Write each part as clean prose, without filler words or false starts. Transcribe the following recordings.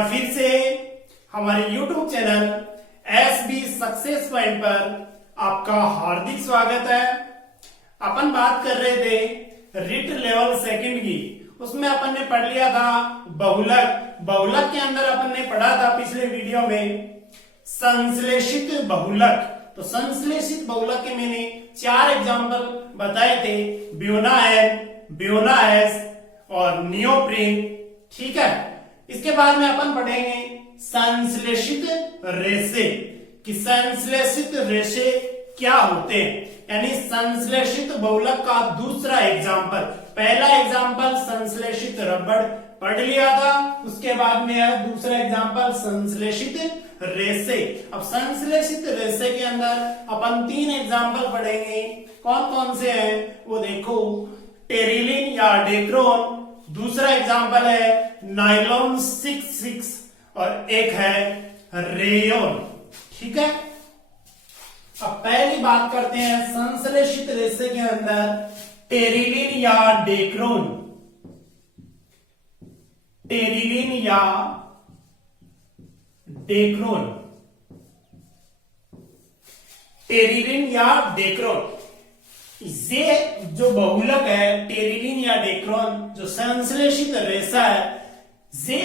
बार फिर से हमारे YouTube channel SB success point पर आपका हार्दिक स्वागत है। अपन बात कर रहे थे रिट लेवल सेकंड की, उसमें अपन ने पढ़ लिया था बहुलक। बहुलक के अंदर अपन ने पढ़ा था पिछले वीडियो में संश्लेषित बहुलक। तो संश्लेषित बहुलक के मैंने 4 एग्जाम्पल बताए थे, ब्योना एन, ब्योना एस और नियोप्रीन। ठीक है, इसके बाद में अपन पढ़ेंगे संश्लेषित रेशे कि संश्लेषित रेशे क्या होते हैं, यानी संश्लेषित बहुलक का दूसरा एग्जाम्पल। पहला एग्जाम्पल संश्लेषित रबड़ पढ़ लिया था, उसके बाद में है दूसरा एग्जाम्पल संश्लेषित रेशे। अब संश्लेषित रेशे के अंदर अपन 3 एग्जाम्पल पढ़ेंगे। कौन कौन से हैं वो देखो, टेरिलिन या डेक्रोन, दूसरा एग्जाम्पल है नायलॉन 6 और एक है रेयोन। ठीक है, अब पहली बात करते हैं संश्लेषित रेशे के अंदर टेरिलिन या डेक्रोन। टेरिलिन या डेक्रोन, टेरिलिन या डेक्रोन, ये जो बहुलक है टेरिलिन या डेक्रोन, जो संश्लेषित रेशा है, ये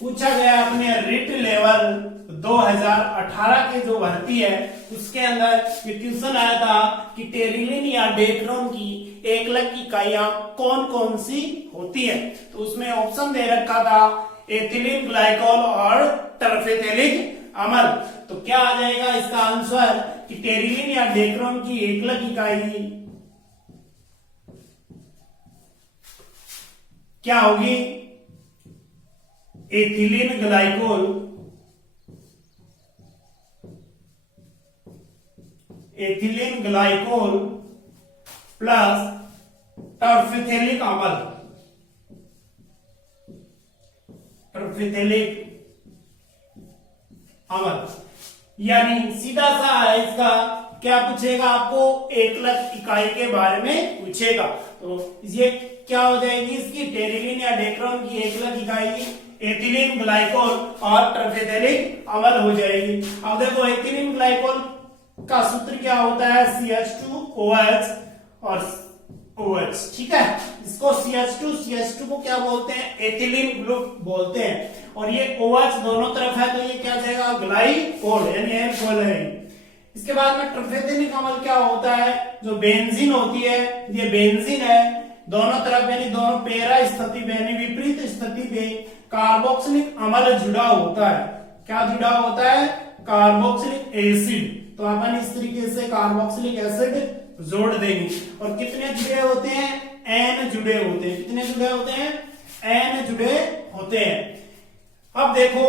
पूछा गया अपने रिट लेवल 2018 के जो भर्ती है उसके अंदर ये क्वेश्चन आया था कि टेरिलिन या डेक्रोन की एकलक इकाइयां कौन कौन सी होती है। तो उसमें ऑप्शन दे रखा था एथिलीन ग्लाइकोल और टर्फेथेलिक अम्ल। तो क्या आ जाएगा इसका आंसर कि टेरिलिन या डेक्रोन की एकलक इकाई क्या होगी, ethylene glycol, ethylene glycol plus terephthalic अम्ल, टर्फेथेलिक अम्ल। यानी सीधा सा है इसका, क्या पूछेगा आपको, एकलक इकाई के बारे में पूछेगा। तो ये क्या हो जाएगी इसकी, टेरिलिन या डेक्रोन की एकलक इकाई एथिलीन ग्लाइकोल और टर्फेथेलिक अम्ल हो जाएगी। अब देखो एथिलीन ग्लाइकोल का सूत्र क्या होता है, CH2OH और OH। ठीक है, इसको CH2 को क्या बोलते हैं, एथिलीन ग्रुप बोलते हैं, और ये OH दोनों तरफ है तो ये क्या जाएगा, ग्लाइकोल यानी एल्कोहल है। इसके बाद में टर्फेथेलिक अम्ल क्या होता है, जो बेंजीन होती है, ये बेंजीन है, दोनों तरफ यानी दोनों पैरा स्थिति यानी विपरीत स्थिति पे कार्बोक्सिलिक अम्ल जुड़ा होता है। क्या जुड़ा होता है, कार्बोक्सिलिक एसिड। तो अपन इस तरीके से कार्बोक्सिलिक एसिड जोड़ देंगे। और कितने जुड़े होते हैं, N जुड़े होते हैं। कितने जुड़े होते हैं, N जुड़े होते हैं। अब देखो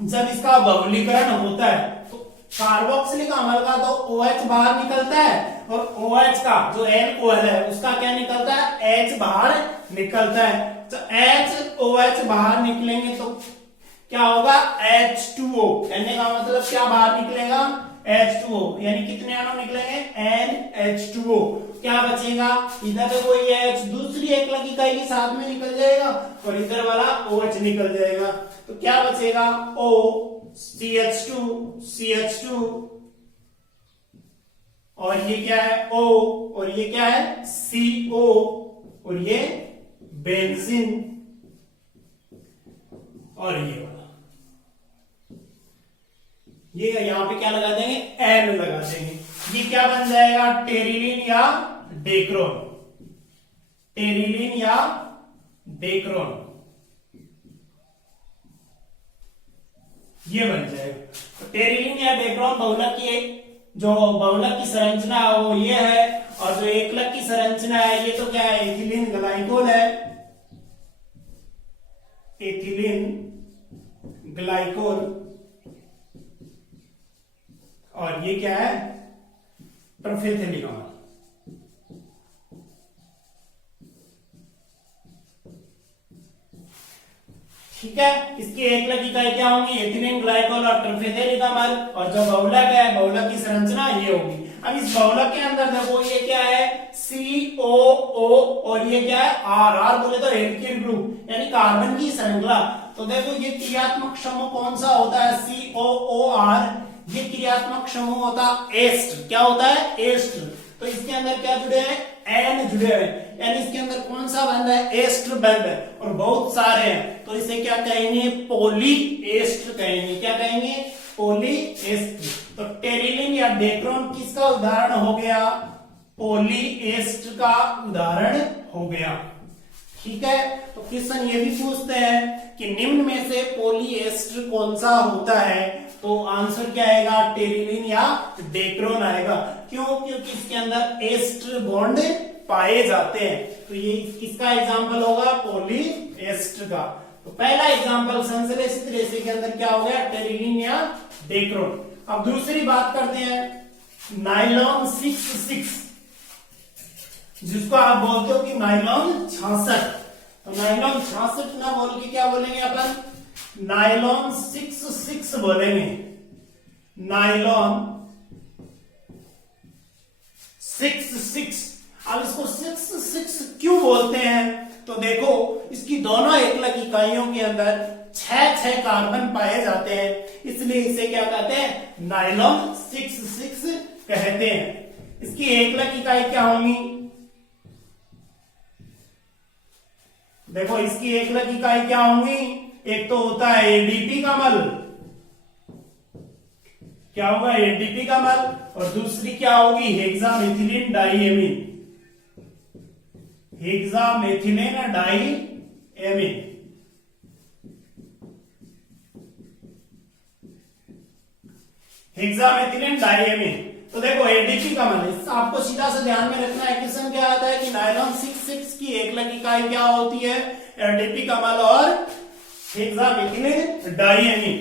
जब इसका बहुलीकरण होता है तो कार्बोक्सिलिक अम्ल का तो OH बाहर निकलता है, और OH का जो एल्कोहल है उसका क्या निकलता है, H बाहर निकलता है। तो OH बाहर निकलेंगे तो क्या होगा, H2O। कहने का मतलब क्या बाहर निकलेगा, H2O, यानी कितने अणु निकलेंगे, NH2O। क्या बचेगा, इधर देखो ये H दूसरी एकलक इकाई के साथ में निकल जाएगा और इधर वाला OH निकल जाएगा। तो क्या बचेगा, O, CH2 और ये क्या है, O, और ये क्या है, CO, और ये बेंजीन, और ये वाला, ये यहां पे क्या लगा देंगे, N लगा देंगे। ये क्या बन जाएगा, टेरिलिन या डेक्रोन, टेरिलिन या डेक्रोन, ये बन जाएगा। तो टेरिलिन या डेक्रोन बहुलक की एक जो बहुलक की संरचना है वो ये है, और जो एकलक की संरचना है ये तो क्या है, एथिलीन ग्लाइकोल है, एथिलीन ग्लाइकोल, और ये क्या है, टर्फेथेलिक अम्ल। ठीक है, इसकी एकलक इकाई क्या होंगी, एथिलीन ग्लाइकोल और टर्फेथेलिक अम्ल, और जो बहुलक है बहुलक की संरचना ये होगी। अब इस बहुलक के अंदर देखो ये क्या है, COO और ये क्या है R बोले तो एल्किल ग्रुप यानी कार्बन की श्रृंखला। तो देखो ये क्रियात्मक समूह कौन सा होता है, COOR। ये क्रियात्मक समूह होता एस्टर, क्या होता है एस्टर। तो इसके अंदर क्या जुड़े हैं, एन जुड़े हैं, यानी इसके अंदर कौन सा बंध है, एस्टर बंध है और बहुत सारे हैं, तो इसे क्या कहेंगे, पॉली एस्टर कहेंगे। क्या कहेंगे, पॉली एस्टर। तो टेरिलिन या डेक्रोन किसका उदाहरण हो गया, पॉली एस्टर का उदाहरण हो गया। ठीक है, तो क्वेश्चन ये भी पूछते हैं कि निम्न में से पॉली एस्टर कौन सा होता है, तो आंसर क्या आएगा, टेरिलिन या डेक्रोन आएगा। क्यों, क्योंकि इसके अंदर एस्टर बॉन्ड पाए जाते हैं। तो ये किसका एग्जांपल होगा, पॉली एस्टर का। तो पहला एग्जांपल संश्लेषित रेशे के अंदर क्या हो गया, टेरिलिन या डेक्रोन। अब दूसरी बात करते हैं, नायलॉन 66, जिसको आप बोलते हो कि नायलॉन 66। तो नायलॉन 66 ना बोल के क्या बोलेंगे अपन, नायलॉन 66 बोलेंगे। नायलॉन 66। अब इसको 66 क्यों बोलते हैं, तो देखो इसकी दोनों एकलक इकाइयों के अंदर 6 कार्बन पाए जाते हैं, इसलिए इसे क्या कहते हैं, नायलॉन 66 कहते हैं। इसकी एकलक इकाई क्या होंगी, देखो इसकी एकलक इकाई क्या होंगी, एक तो होता है एडीपी का मल, क्या होगा एडीपी का मल, और दूसरी क्या होगी hexamethylene diamine, hexamethylene diamine. Hexamethylene diamine. तो देखो एडीपी का मतलब आपको सीधा सा ध्यान में रखना है, क्वेश्चन क्या आता है कि नायलॉन 66 की एकलक इकाई क्या होती है, एडीपी का मल और हेक्सामेथिलीन डाइएमीन।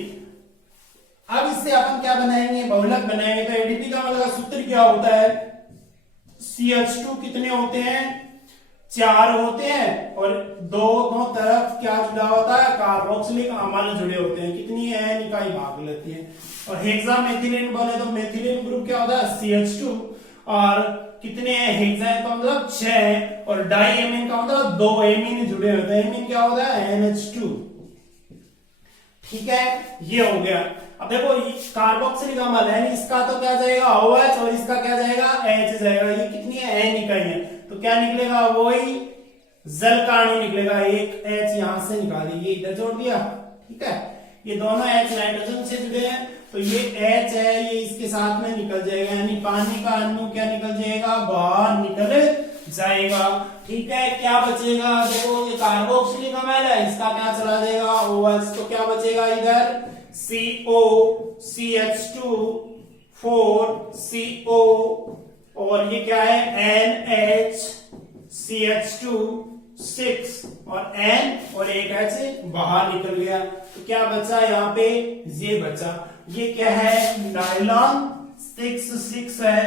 अब इससे अपन क्या बनाएंगे, बहुलक बनाएंगे। तो एडीपी का मल का सूत्र क्या होता है, CH2 कितने होते हैं, 4 होते हैं, और दोनों तरफ क्या जुड़ा होता है, कार्बोक्सिलिक अम्ल जुड़े होते हैं, कितनी है, इकाई भाग लेती है। और हेक्सामेथिलीन बोले तो मेथिलीन ग्रुप क्या होता है, CH2, और कितने हैं, हेक्सा का मतलब 6, और डाइएमीन का मतलब 2 एमीन जुड़े होते हैं, एमीन क्या होता है, NH2। ठीक है, ये हो गया। अब देखो कार्बोक्सिलिक अम्ल है, इसका तो क्या जाएगा OH और इसका क्या जाएगा H जाएगा, ये कितनी है, N इकाई है, तो क्या निकलेगा, वही जल का अणु निकलेगा। एक H यहां से निकाली, ये इधर जोड़ दिया। ठीक है, ये दोनों H नाइट्रोजन से जुड़े हैं, तो ये H है, ये इसके साथ में निकल जाएगा, यानी पानी का अणु क्या निकल जाएगा, बाहर निकल जाएगा। ठीक है, क्या बचेगा, देखो ये कार्बोक्सिलिक अम्ल है, इसका क्या चला जाएगा OH, तो क्या बचेगा इधर CO, CH2, 4CO, और ये क्या है NH, CH2, 6 और N और एक H बाहर निकल गया। तो क्या बचा यहाँ पे, ये बचा, ये क्या है, नायलॉन 66 है।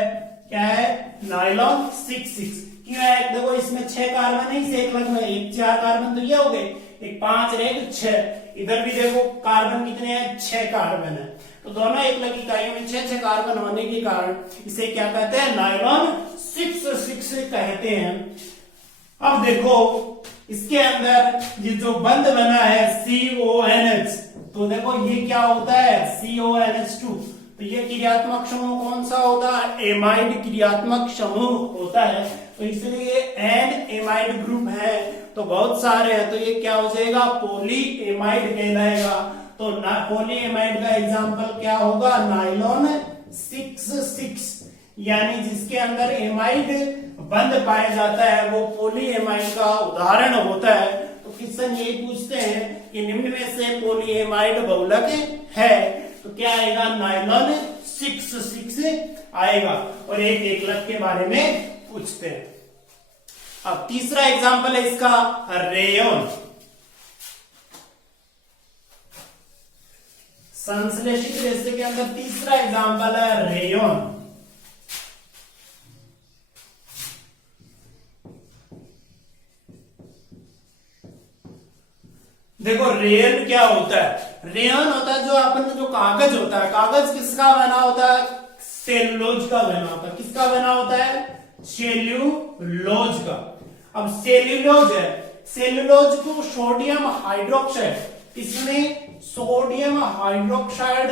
क्या है, नायलॉन 66 क्यों है, देखो इसमें 6 कार्बन है, इस एकलक में एक 4 कार्बन तो ये हो गए, एक 5 और एक 6, इधर भी देखो कार्बन कितने हैं, 6 कार्बन है। तो दोनों एकलक इकाइयों में 6 कार्बन होने के कारण इसे क्या कहते हैं, नायलॉन 66 कहते हैं। अब देखो इसके अंदर ये जो बंध बना है CONH, तो देखो ये क्या होता है, CONH2। तो ये क्रियात्मक समूह कौन सा होता है, एमाइड क्रियात्मक समूह होता है, तो इसलिए N एमाइड ग्रुप है, तो बहुत सारे हैं, तो ये क्या हो जाएगा, पॉली एमाइड कहलाएगा। तो पॉली एमाइड का एग्जांपल क्या होगा, नायलॉन 66, यानी जिसके अंदर एमाइड बंध पाया जाता है वो पॉली एमाइड का उदाहरण होता है। तो क्वेश्चन यही पूछते हैं कि निम्न में से पॉली एमाइड बहुलक है, तो क्या आएगा, नायलॉन 66 आएगा। और एक एकलक के बारे में पूछते हैं। अब तीसरा एग्जांपल है इसका, रेयन। संश्लेषित रेशे के अंदर तीसरा एग्जांपल है रेयन। देखो रेयन क्या होता है, रेयन होता है जो अपन जो कागज होता है, कागज किसका बना होता है, सेलुलोज का बना होता है। किसका बना होता है? सेल्यूलोज का। अब सेल्यूलोज है, सेल्यूलोज को सोडियम हाइड्रोक्साइड, इसमें सोडियम हाइड्रोक्साइड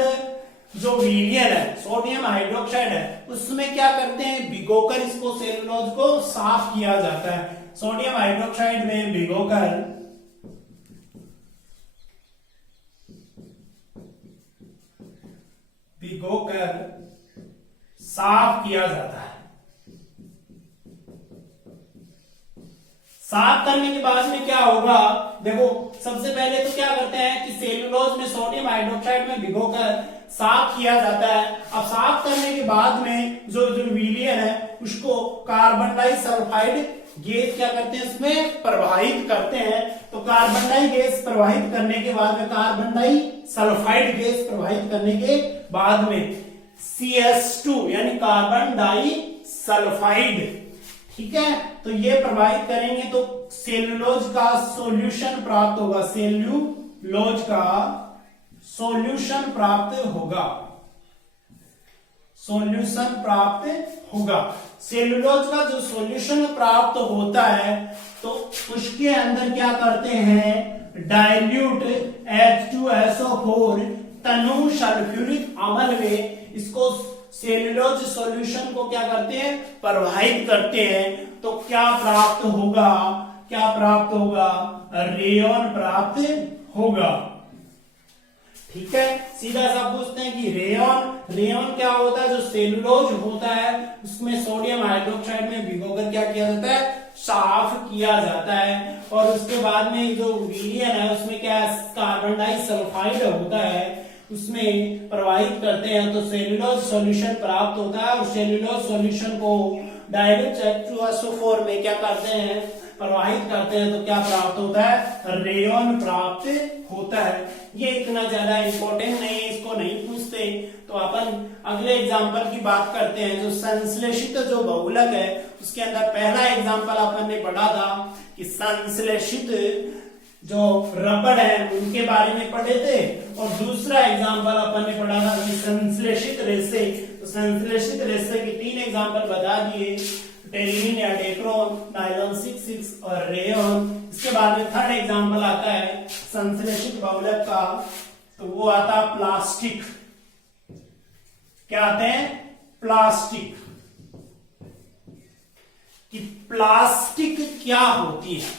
जो विलियन है, सोडियम हाइड्रोक्साइड है, उसमें क्या करते हैं, भिगोकर इसको सेल्यूलोज को साफ किया जाता है। सोडियम हाइड्रोक्साइड में भिगोकर साफ किया जाता है। साफ करने के बाद में क्या होगा, देखो सबसे पहले तो क्या करते हैं कि सेल्यूलोज में सोडियम हाइड्रोक्साइड में भिगोकर साफ किया जाता है। अब साफ करने के बाद में जो विलियन है उसको कार्बन डाइसल्फाइड गैस क्या करते हैं, उसमें प्रवाहित करते हैं। तो कार्बन डाई गैस प्रवाहित करने के बाद में, कार्बन डाई सल्फाइड गैस प्रवाहित करने के बाद में CS2 यानी कार्बन डाई सल्फाइड, ठीक है, तो ये प्रवाहित करेंगे तो सेल्यूलोज का सॉल्यूशन प्राप्त होगा, सेल्यूलोज का सॉल्यूशन प्राप्त होगा, सॉल्यूशन प्राप्त होगा। सेल्यूलोज का जो सॉल्यूशन प्राप्त होता है तो उसके अंदर क्या करते हैं, डाइल्यूट H2SO4 तनु सल्फ्यूरिक अम्ल में इसको सेल्यूलोज सॉल्यूशन को क्या करते हैं, प्रवाहित करते हैं। तो क्या प्राप्त होगा, क्या प्राप्त होगा, रेयन प्राप्त होगा। ठीक है, सीधा सा पूछते हैं कि रेयन क्या होता है, जो सेल्यूलोज होता है उसमें सोडियम हाइड्रोक्साइड में भिगोकर क्या किया जाता है, साफ किया जाता है। और उसके बाद में जो विलियन है उसमें क्या कार्बन डाइसल्फाइड होता है, उसमें प्रवाहित करते हैं तो सेल्यूलोज सॉल्यूशन प्राप्त होता है। और सेल्यूलोज सॉल्यूशन को डाइल्यूट H2SO4 में क्या करते हैं, प्रवाहित करते हैं तो क्या प्राप्त होता है, रेयन प्राप्त होता है। ये इतना ज्यादा इंपॉर्टेंट नहीं है, इसको नहीं पूछते। तो अपन अगले एग्जांपल की बात करते हैं, जो संश्लेषित जो बहुलक है उसके अंदर पहला एग्जांपल अपन ने पढ़ा था कि संश्लेषित जो रबड़ है उनके बारे में पढ़े थे। और दूसरा एग्जांपल अपन ने पढ़ा था कि संश्लेषित रेसे। तो संश्लेषित रेसे के 3 एग्जांपल बता दिए, टेरिलीन या डेक्रोन, नायलॉन 6 और रेयन। इसके बाद में थर्ड एग्जांपल आता है संश्लेषित बहुलक का, तो वो आता है प्लास्टिक। क्या आते हैं, प्लास्टिक। कि प्लास्टिक क्या होती है,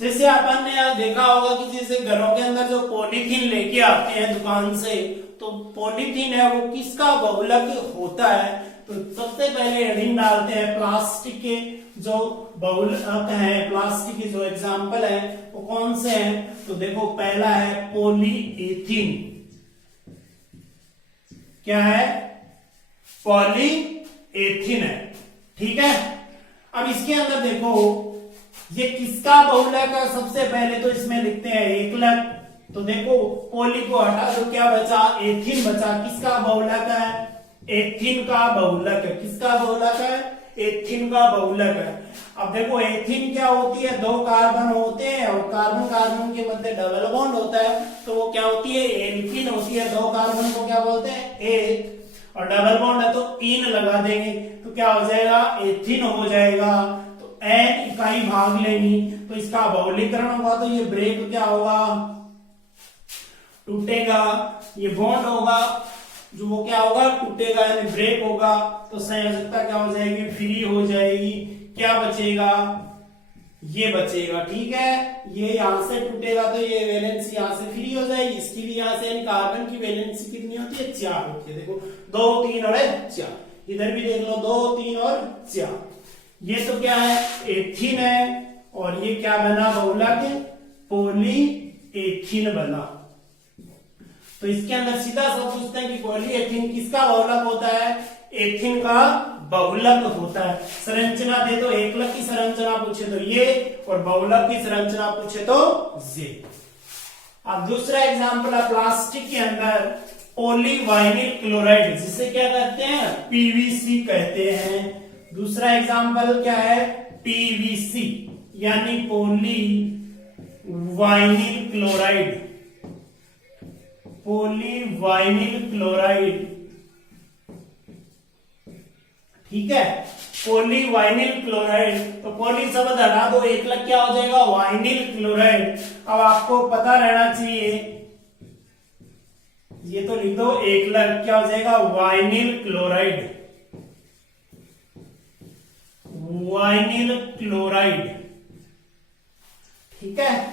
जैसे अपन ने देखा होगा कि जैसे घरों के अंदर जो पॉलीथीन लेके आते हैं दुकान से, तो पॉलीथीन है वो किसका बहुलक होता है। तो सबसे पहले हेडिंग डालते हैं प्लास्टिक के जो बहुलक है, प्लास्टिक के जो एग्जाम्पल है वो कौन से हैं। तो देखो पहला है पॉलीएथीन। क्या है, पॉलीएथीन है, ठीक है। अब इसके अंदर देखो ये किसका बहुलक है, सबसे पहले तो इसमें लिखते हैं एकलक। तो देखो पॉली को हटा दो, क्या बचा, एथीन बचा। किसका बहुलक है, एथीन का बहुलक है। किसका बहुलक है, एथीन का बहुलक है। अब देखो एथीन क्या होती है, 2 कार्बन होते हैं और कार्बन कार्बन के मध्य डबल बॉन्ड होता है, तो वो क्या होती है, एल्कीन होती है। 2 कार्बन को क्या बोलते हैं, एक, और डबल बॉन्ड है तो इन लगा देंगे तो क्या हो जाएगा, एथीन हो जाएगा। तो N इकाई भाग लेंगी तो इसका बहुलीकरण होगा, तो ये ब्रेक क्या होगा, टूटेगा। ये बॉन्ड होगा जो वो क्या होगा, टूटेगा यानी ब्रेक होगा। तो संयोजकता क्या हो जाएगी, फ्री हो जाएगी। क्या बचेगा, ये बचेगा, ठीक है। ये यहां से टूटेगा तो ये वैलेंसी यहां से फ्री हो जाएगी, इसकी भी यहां से, यानी कार्बन की वैलेंसी कितनी होती है, 4 होती है। देखो 2 3 और 4, इधर भी देख लो 2 3 और 4। ये तो क्या है, एथीन है, और ये क्या बना बहुलक, पॉलीएथीन बना। तो इसके अंदर सीधा सा पूछते हैं कि पॉलीएथीन किसका बहुलक होता है, एथीन का बहुलक होता है। संरचना दे तो एकलक की संरचना पूछे तो ये, और बहुलक की संरचना पूछे तो ये। अब दूसरा एग्जांपल है प्लास्टिक के अंदर पॉलीवाइनिल क्लोराइड, जिसे क्या कहते हैं, पीवीसी कहते हैं। दूसरा एग्जांपल क्या है, पीवीसी यानी पॉलीवाइनिल क्लोराइड। पॉलीवाइनिल क्लोराइड ठीक है, पॉलीवाइनिल क्लोराइड। तो पॉली शब्द हटा दो, एक लग क्या हो जाएगा, वाइनिल क्लोराइड। अब आपको पता रहना चाहिए, ये तो लिख दो, एक लग क्या हो जाएगा, वाइनिल क्लोराइड, वाइनिल क्लोराइड। ठीक है,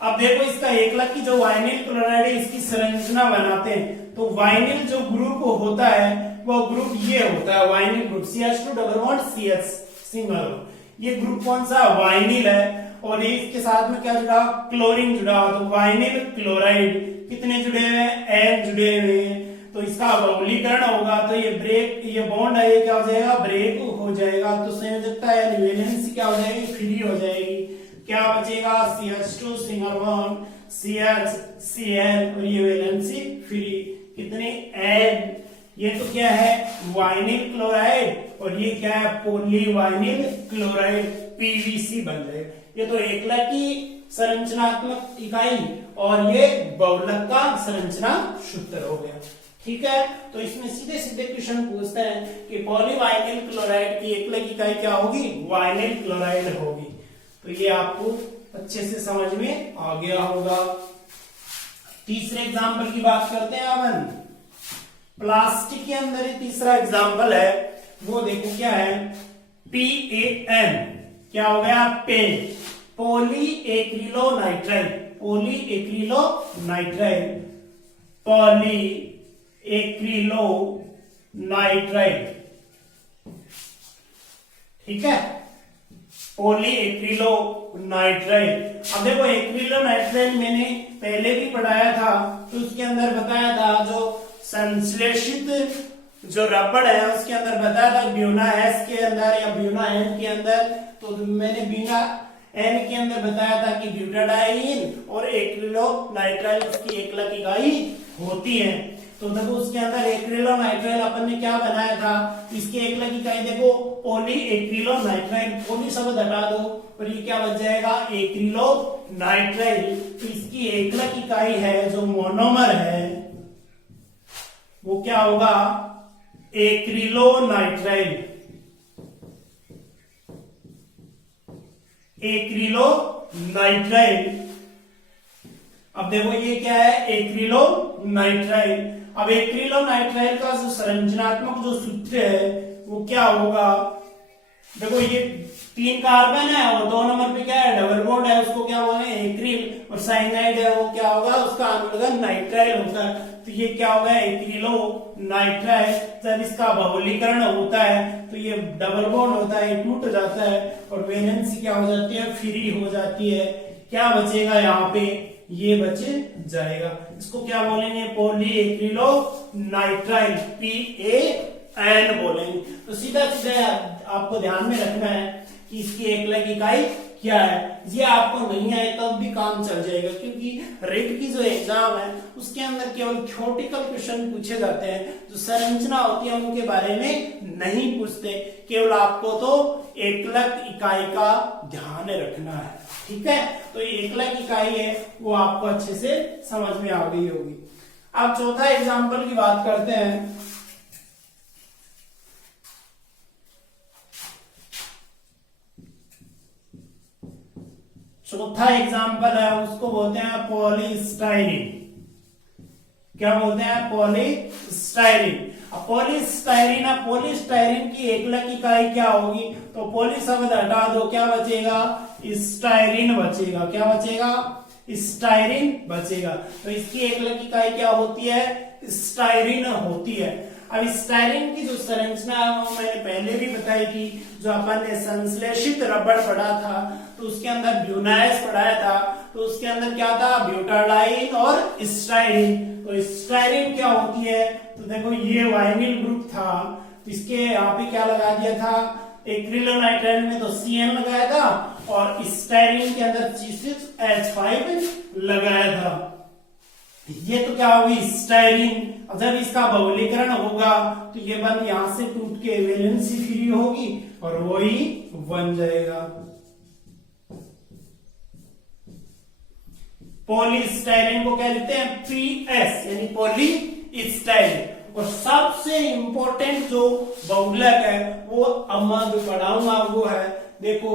अब देखो इसका एक लग की जो वाइनिल क्लोराइड है इसकी संरचना बनाते हैं। तो वाइनिल जो ग्रुप होता है वो ग्रुप ये होता है, vinyl group, CH2 double bond CH single. ये ग्रुप कौन सा, वाइनिल है। और इसके साथ में क्या जुड़ा, क्लोरीन जुड़ा हुआ। तो वाइनिल क्लोराइड कितने जुड़े हुए हैं, N जुड़े हुए हैं। तो इसका बहुलीकरण होगा तो ये ब्रेक, ये बॉन्ड है ये क्या हो जाएगा, ब्रेक हो जाएगा। तो संयोजकता यानी वैलेंसी क्या हो जाएगी, फ्री हो जाएगी। क्या बचेगा, CH2 single bond CH Cl और ये वैलेंसी फ्री, कितने N। ये तो क्या है, वाइनिल क्लोराइड, और ये क्या है, पॉलीवाइनिल क्लोराइड, PVC बन जाएगा। ये तो एकलक की संरचनात्मक इकाई और ये बहुलक का संरचना सूत्र हो गया। ठीक है, तो इसमें सीधे सीधे क्वेश्चन पूछते हैं कि पॉलीवाइनिल क्लोराइड की एकलक इकाई क्या होगी, वाइनिल क्लोराइड होगी। तो ये आपको अच्छे से समझ में आ गया होगा। तीसरे एग्जाम्पल की बात करते हैं अपन। प्लास्टिक के अंदर ही तीसरा एग्जाम्पल है, वो देखो क्या है, PAN, क्या हो गया, PAN, poly acrylonitrile, poly acrylonitrile, poly acrylonitrile. ठीक है, पॉली एक्रिलोनाइट्राइल। अब देखो एक्रिलोनाइट्राइल मैंने पहले भी पढ़ाया था, तो उसके अंदर बताया था जो संश्लेषित जो रबड़ है उसके अंदर बताया था ब्यूना S के अंदर या ब्यूना N के अंदर। तो मैंने ब्यूना N के अंदर बताया था कि ब्यूटाडाइन और एक्रिलोनाइट्राइल की एकलक इकाई होती है। तो देखो उसके अंदर एक्रिलोनाइट्राइल अपन ने क्या बनाया था, इसकी एकलक इकाई देखो पॉली एक्रिलोनाइट्राइल, पॉली शब्द हटा दो और ये क्या बच जाएगा, एक्रिलोनाइट्राइल। तो इसकी एकलक इकाई है जो मोनोमर है वो क्या होगा, एक्रिलोनाइट्राइल, एक्रिलोनाइट्राइल। अब देखो ये क्या है, एक्रिलोनाइट्राइल। अब एक्रिलोनाइट्राइल का जो संरचनात्मक जो सूत्र है वो क्या होगा, देखो ये 3 कार्बन है और 2 नंबर पे क्या है, डबल बॉन्ड है, उसको क्या बोले, एक्रिल, और साइनाइड है वो क्या होगा, उसका अनुलग्न नाइट्राइल होता है। तो ये क्या होगा, एक्रिलोनाइट्राइल। जब इसका बहुलीकरण होता है तो ये डबल बॉन्ड होता है, टूट जाता है और वैलेंसी क्या हो जाती है, फ्री हो जाती है। क्या बचेगा यहाँ पे, ये बचे जाएगा। इसको क्या बोलेंगे, पॉली एक्रिलोनाइट्राइल, PAN बोलेंगे। तो सीधा सीधा आपको ध्यान में रखना है कि इसकी एकलक इकाई क्या है। ये आपको नहीं आए तब भी काम चल जाएगा, क्योंकि रेट की जो एग्जाम है उसके अंदर केवल थ्योरेटिकल क्वेश्चन पूछे जाते हैं, जो संरचना होती है उनके बारे में नहीं पूछते। केवल आपको तो एकलक इकाई का ध्यान रखना है। ठीक है, तो एकलक इकाई है वो आपको अच्छे से समझ में आ गई होगी। अब चौथा एग्जाम्पल की बात करते हैं। चौथा एग्जाम्पल है उसको बोलते हैं पॉलीस्टाइरीन। क्या बोलते हैं, पॉलीस्टाइरीन। अब पॉलीस्टाइरीन, अब पॉलीस्टाइरीन की एकलक इकाई क्या होगी, तो पॉली शब्द हटा दो, क्या बचेगा, स्टाइरीन बचेगा। क्या बचेगा, स्टाइरीन बचेगा। तो इसकी एकलक इकाई क्या होती है, स्टाइरीन होती है। अब स्टाइरीन की जो संरचना है वो मैंने पहले भी बताई थी, जो अपन ने संश्लेषित रबड़ पढ़ा था तो उसके अंदर ब्यूनाइस पढ़ाया था, तो उसके अंदर क्या था, ब्यूटाडाइन और स्टाइरीन। तो स्टाइरीन क्या होती है, तो देखो ये वाइनिल ग्रुप था, तो इसके यहाँ पे क्या लगा दिया था, एक्रिलोनाइट्राइल में तो CN लगाया था और स्टाइरीन के अंदर C6H5 लगाया था। ये तो क्या होगी, स्टाइरीन। जब इसका बहुलीकरण होगा तो ये बंद यहां से टूट के वैलेंसी फ्री होगी और वही बन जाएगा पॉलीस्टाइरीन को क्या लिखते हैं, PS यानी पॉली स्टाइरीन। और सबसे इंपॉर्टेंट जो बहुलक है वो अब मैं जो पढ़ाऊंगा वो है, देखो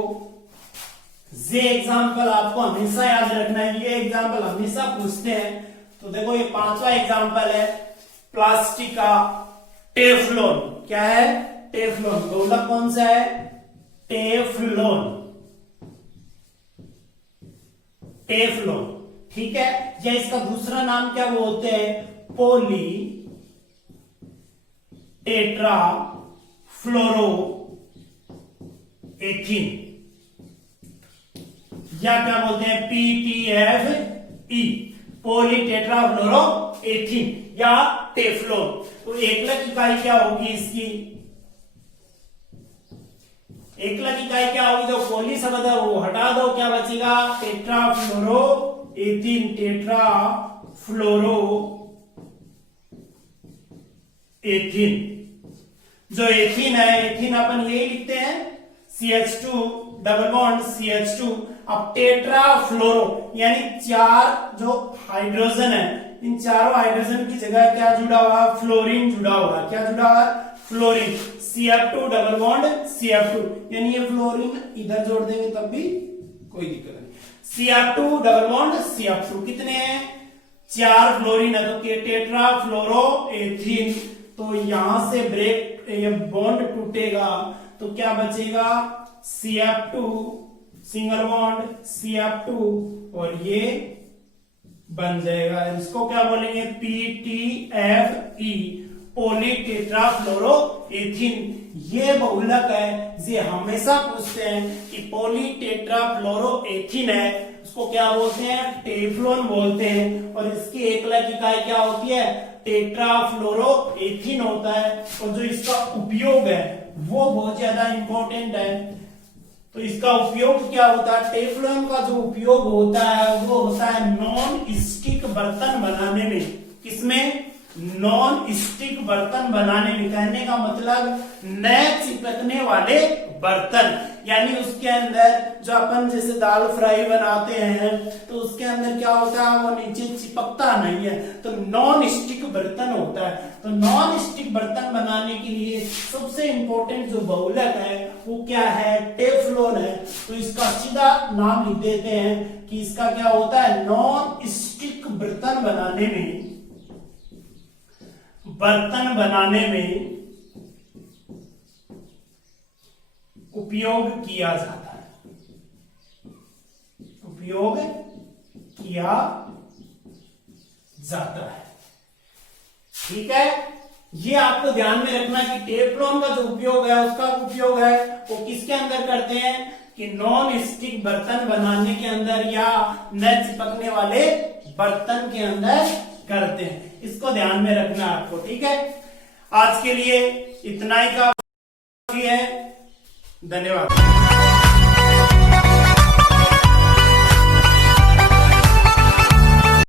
ये एग्जाम्पल आपको हमेशा याद रखना है, ये एग्जाम्पल हमेशा पूछते हैं। तो देखो ये 5वां एग्जाम्पल है प्लास्टिक का टेफ्लॉन। क्या है? टेफ्लॉन। बहुलक कौन सा है? टेफ्लॉन। टेफ्लॉन, ठीक है। या इसका दूसरा नाम क्या बोलते हैं? पॉली टेट्रा फ्लोरो एथीन, या क्या बोलते हैं? PTFE, पॉली टेट्रा फ्लोरो एथीन या टेफ्लॉन। तो एकलक इकाई क्या होगी इसकी? एकलक इकाई क्या होगी? जो पॉली शब्द है वो हटा दो, क्या बचेगा? टेट्रा फ्लोरो एथीन, टेट्रा फ्लोरो एथीन। जो एथीन है, एथीन अपन यही लिखते हैं CH2 डबल बॉन्ड CH2। अब टेट्रा फ्लोरो यानी 4 जो हाइड्रोजन है, इन चारों हाइड्रोजन की जगह क्या जुड़ा हुआ? फ्लोरीन जुड़ा हुआ। क्या जुड़ा हुआ? Fluorine. CF2 double bond CF2, यानी ये फ्लोरीन इधर जोड़ देंगे तब भी कोई दिक्कत नहीं। CF2 डबल बॉन्ड CF2 कितने हैं? 4 फ्लोरीन है, तो टेट्रा फ्लोरो एथीन। तो यहां से ब्रेक ये बॉन्ड टूटेगा तो क्या बचेगा? CF2 सिंगल बॉन्ड CF2 और ये बन जाएगा, इसको क्या बोलेंगे? PTFE, पॉली टेट्रा फ्लोरो एथीन। ये बहुलक है, ये हमेशा पूछते हैं कि पॉली टेट्रा फ्लोरो एथीन है, उसको क्या बोलते हैं? टेफ्लॉन बोलते हैं। और इसकी एकलक इकाई क्या होती है? टेट्रा फ्लोरो एथीन होता है। और जो इसका उपयोग है वो बहुत ज्यादा इंपॉर्टेंट है। तो इसका उपयोग क्या होता है? टेफ्लॉन का जो उपयोग होता है वो होता है नॉन स्टिक बर्तन बनाने में। किसमें? नॉन स्टिक बर्तन बनाने में। कहने का मतलब न चिपकने वाले बर्तन, यानी उसके अंदर जो अपन जैसे दाल फ्राई बनाते हैं तो उसके अंदर क्या होता है? वो नीचे चिपकता नहीं है, तो नॉन स्टिक बर्तन होता है। तो नॉन स्टिक बर्तन बनाने के लिए सबसे इंपॉर्टेंट जो बहुलक है वो क्या है? टेफ्लॉन है। तो इसका सीधा नाम लिख देते हैं कि इसका क्या होता है? नॉन स्टिक बर्तन बनाने में, बर्तन बनाने में उपयोग किया जाता है, उपयोग किया जाता है। ठीक है, ये आपको ध्यान में रखना कि टेफ्लॉन का जो उपयोग है उसका उपयोग है वो किसके अंदर करते हैं? कि नॉन स्टिक बर्तन बनाने के अंदर या न चिपकने वाले बर्तन के अंदर करते हैं। इसको ध्यान में रखना आपको। ठीक है, आज के लिए इतना ही काफी है। धन्यवाद।